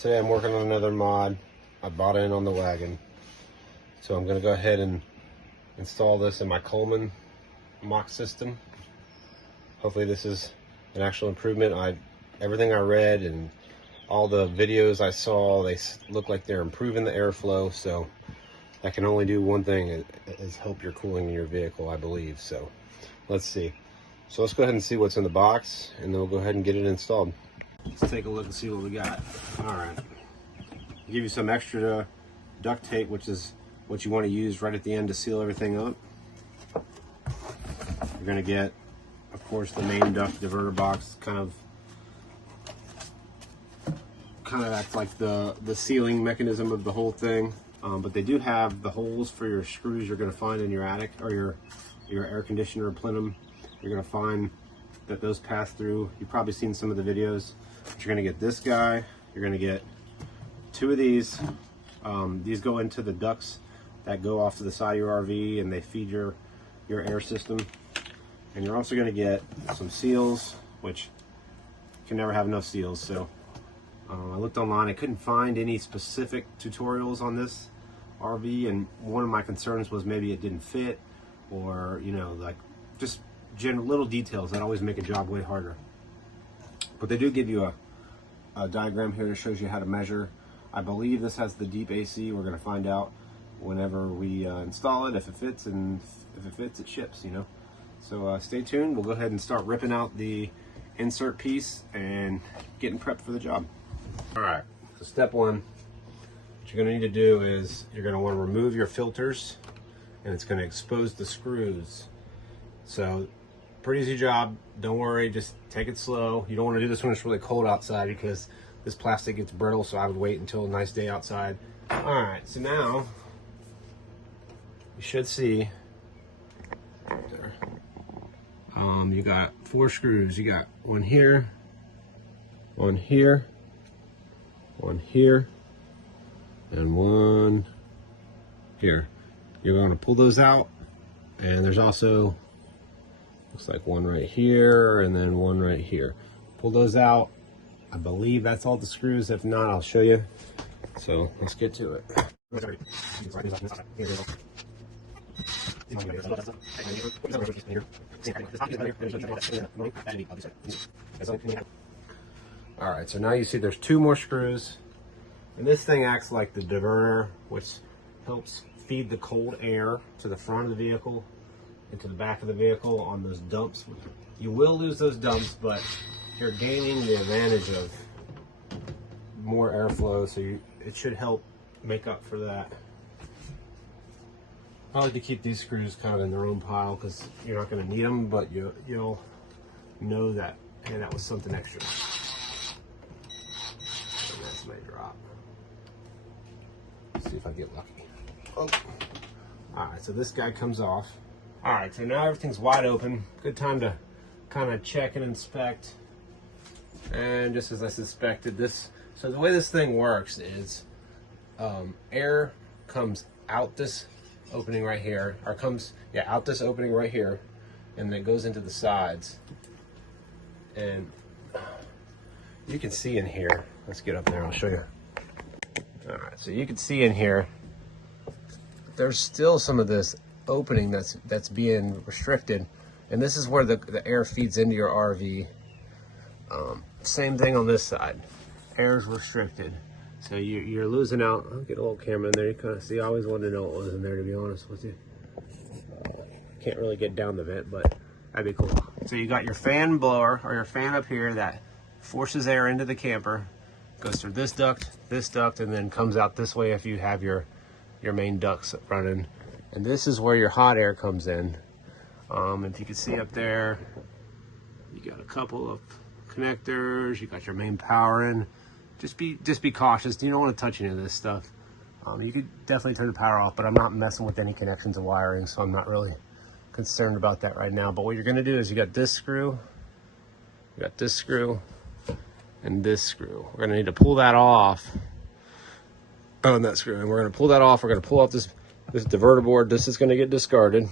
Today I'm working on another mod I bought in on the wagon. So I'm gonna go ahead and install this in my Coleman Mach system. Hopefully this is an actual improvement. Everything I read and all the videos I saw, they look like they're improving the airflow, so that can only do one thing, is help your cooling in your vehicle, I believe. So let's see. So let's go ahead and see what's in the box, and then we'll go ahead and get it installed. Let's take a look and see what we got. All right. I'll give you some extra duct tape, which is what you want to use right at the end to seal everything up. You're going to get, of course, the main duct diverter box, kind of acts like the sealing mechanism of the whole thing. But they do have the holes for your screws you're going to find in your attic or your air conditioner plenum. You're going to find that those pass through. You've probably seen some of the videos. But you're going to get this guy. You're going to get two of these. These go into the ducts that go off to the side of your RV, and they feed your air system. And you're also going to get some seals, which you can never have enough seals. So I looked online. I couldn't find any specific tutorials on this RV, and one of my concerns was maybe it didn't fit, or like just general little details that always make a job way harder. But they do give you a diagram here that shows you how to measure. I believe this has the deep AC. We're going to find out whenever we install it if it fits, and if it fits, it ships. So stay tuned. We'll go ahead and start ripping out the insert piece and getting prepped for the job. All right, so step one, what you're going to need to do is you're going to want to remove your filters, and it's going to expose the screws. So pretty easy job. Don't worry, just take it slow. You don't want to do this when it's really cold outside, because this plastic gets brittle, so I would wait until a nice day outside. All right, so now you should see there. You got 4 screws. You got one here, one here, one here, and one here. You're going to pull those out, and there's also, looks like one right here and then one right here. Pull those out. I believe that's all the screws. If not, I'll show you. So let's get to it. All right, so now you see there's 2 more screws, and this thing acts like the diverter, which helps feed the cold air to the front of the vehicle and to the back of the vehicle on those dumps. You will lose those dumps, but you're gaining the advantage of more airflow, so it should help make up for that. I like to keep these screws kind of in their own pile, because you're not going to need them, but you'll know that, hey, that was something extra. And that's my drop. Let's see if I get lucky. Oh. All right, so this guy comes off. All right, so now everything's wide open. Good time to kind of check and inspect. And just as I suspected, so the way this thing works is air comes out this opening right here, or comes out this opening right here, and then it goes into the sides. And you can see in here, let's get up there, I'll show you. All right, so you can see in here, there's still some of this opening that's being restricted, and this is where the air feeds into your RV. Same thing on this side, air is restricted, so you're losing out. I'll get a little camera in there. You kind of see. I always wanted to know what was in there, to be honest with you. Can't really get down the vent, but that'd be cool. So you got your fan blower, or your fan up here, that forces air into the camper, goes through this duct, and then comes out this way if you have your main ducts running. And this is where your hot air comes in. If you can see up there, you got a couple of connectors. You got your main power in. Just be cautious. You don't want to touch any of this stuff. You could definitely turn the power off, but I'm not messing with any connections or wiring, so I'm not really concerned about that right now. But what you're going to do is you got this screw, and this screw. We're going to need to pull that off on that screw, and we're going to pull that off. We're going to pull off this diverter board. This is going to get discarded,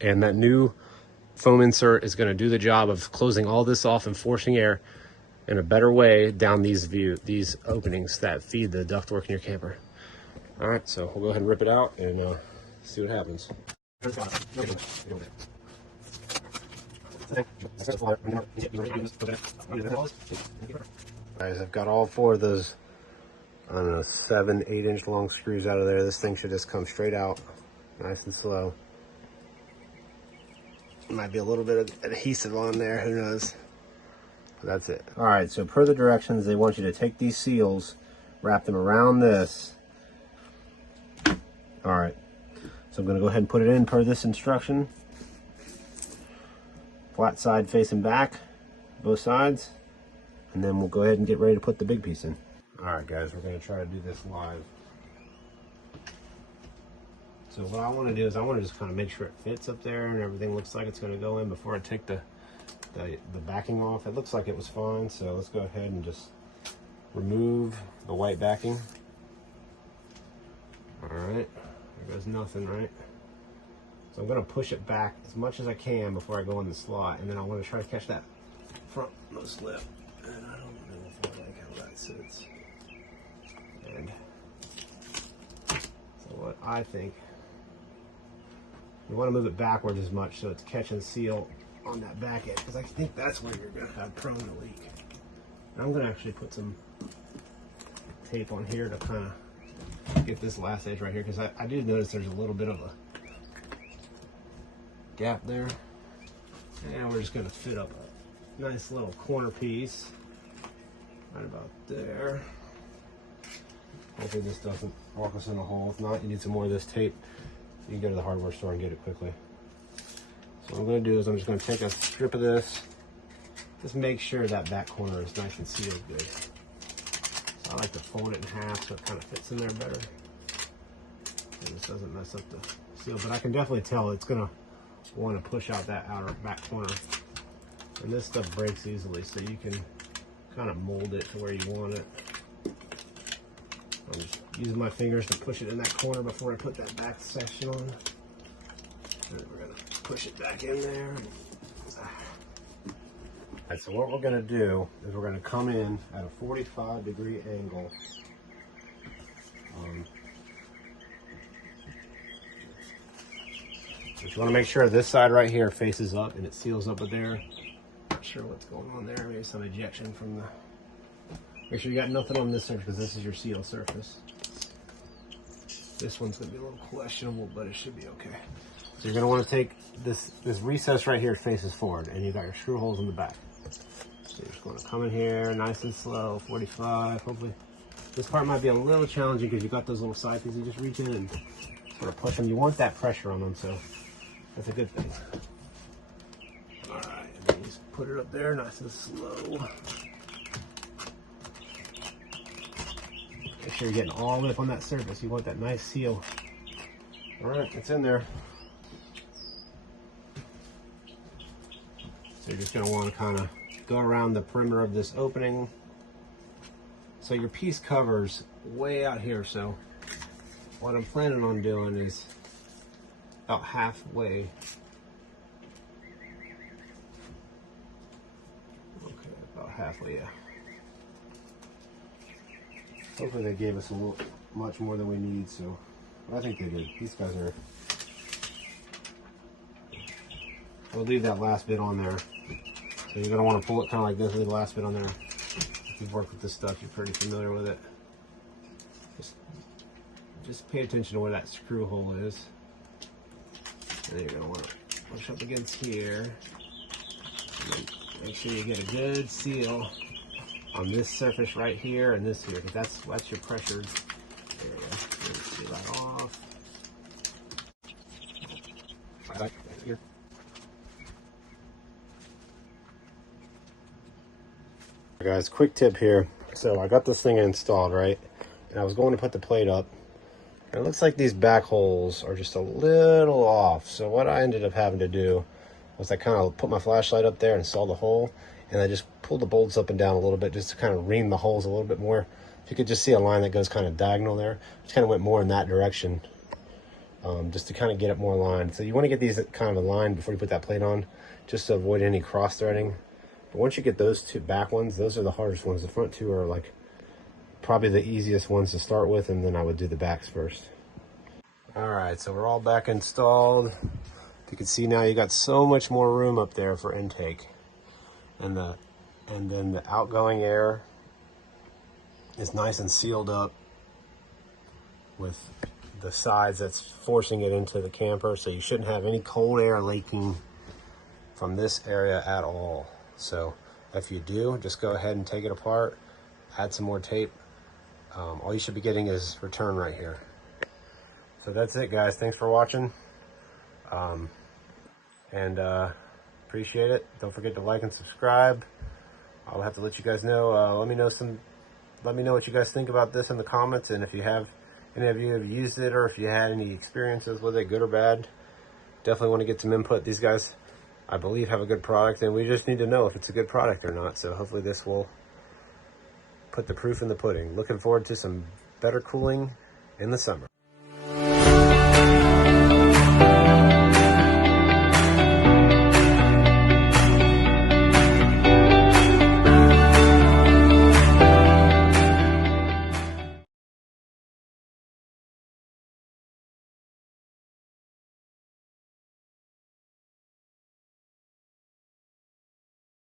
and that new foam insert is going to do the job of closing all this off and forcing air in a better way down these openings that feed the ductwork in your camper. All right, so we'll go ahead and rip it out and see what happens. Guys, I've got all 4 of those, I don't know, 7, 8-inch long screws out of there. This thing should just come straight out, nice and slow. Might be a little bit of adhesive on there, who knows. But that's it. All right, so per the directions, they want you to take these seals, wrap them around this. All right, so I'm gonna go ahead and put it in per this instruction. Flat side facing back, both sides. And then we'll go ahead and get ready to put the big piece in. All right, guys, we're gonna try to do this live. So what I wanna do is I wanna just kind of make sure it fits up there and everything looks like it's gonna go in before I take the backing off. It looks like it was fine, so let's go ahead and just remove the white backing. All right, there goes nothing, right? So I'm gonna push it back as much as I can before I go in the slot, and then I wanna try to catch that front most lip. And I don't know if I like how that sits. And so what I think, you want to move it backwards as much so it's catching seal on that back edge, because I think that's where you're going to have prone to leak. And I'm going to actually put some tape on here to kind of get this last edge right here, because I do notice there's a little bit of a gap there. And we're just going to fit up a nice little corner piece right about there. Hopefully this doesn't walk us in a hole. If not, you need some more of this tape. You can go to the hardware store and get it quickly. So what I'm going to do is I'm just going to take a strip of this. Just make sure that back corner is nice and sealed good. So I like to fold it in half so it kind of fits in there better. And this doesn't mess up the seal, but I can definitely tell it's going to want to push out that outer back corner. And this stuff breaks easily, so you can kind of mold it to where you want it. I'm just using my fingers to push it in that corner before I put that back section on. And we're going to push it back in there. Alright, so what we're going to do is we're going to come in at a 45-degree angle. But you want to make sure this side right here faces up and it seals up with there. Not sure what's going on there. Maybe some ejection from the... Make sure you got nothing on this surface, because this is your seal surface. This one's going to be a little questionable, but it should be okay. So you're going to want to take this recess right here, faces forward, and you got your screw holes in the back. So you're just going to come in here nice and slow, 45. Hopefully this part might be a little challenging because you got those little side things. You just reach in and sort of push them. You want that pressure on them, so that's a good thing. All right, and then you just put it up there nice and slow. Make sure you're getting all the way up on that surface. You want that nice seal. All right, it's in there. So you're just going to want to kind of go around the perimeter of this opening. So your piece covers way out here. So what I'm planning on doing is about halfway. Okay, about halfway, yeah. Hopefully they gave us much more than we need, so I think they did. These guys are... We'll leave that last bit on there. So you're going to want to pull it kind of like this, leave the last bit on there. If you've worked with this stuff, you're pretty familiar with it. Just pay attention to where that screw hole is. And then you're going to want to push up against here. And then make sure you get a good seal on this surface right here and this here, because that's your pressure. There you go. Seal that off. Right here. Guys, quick tip here. So I got this thing installed, right? And I was going to put the plate up. And it looks like these back holes are just a little off. So what I ended up having to do was I kind of put my flashlight up there and saw the hole. And I just pulled the bolts up and down a little bit just to kind of ream the holes a little bit more. If you could just see a line that goes kind of diagonal there. Just kind of went more in that direction. Just to kind of get it more aligned. So you want to get these kind of aligned before you put that plate on, just to avoid any cross threading. But once you get those two back ones, those are the hardest ones. The front two are like probably the easiest ones to start with, and then I would do the backs first. All right, so we're all back installed. You can see now you got so much more room up there for intake, and then the outgoing air is nice and sealed up with the sides that's forcing it into the camper, so you shouldn't have any cold air leaking from this area at all. So if you do, just go ahead and take it apart, add some more tape. All you should be getting is return right here. So that's it, guys. Thanks for watching, and appreciate it. Don't forget to like and subscribe. I'll have to let you guys know. Let me know what you guys think about this in the comments, and if you have any of you have used it, or if you had any experiences with it, good or bad, definitely want to get some input. These guys, I believe, have a good product, and we just need to know if it's a good product or not. So hopefully this will put the proof in the pudding. Looking forward to some better cooling in the summer.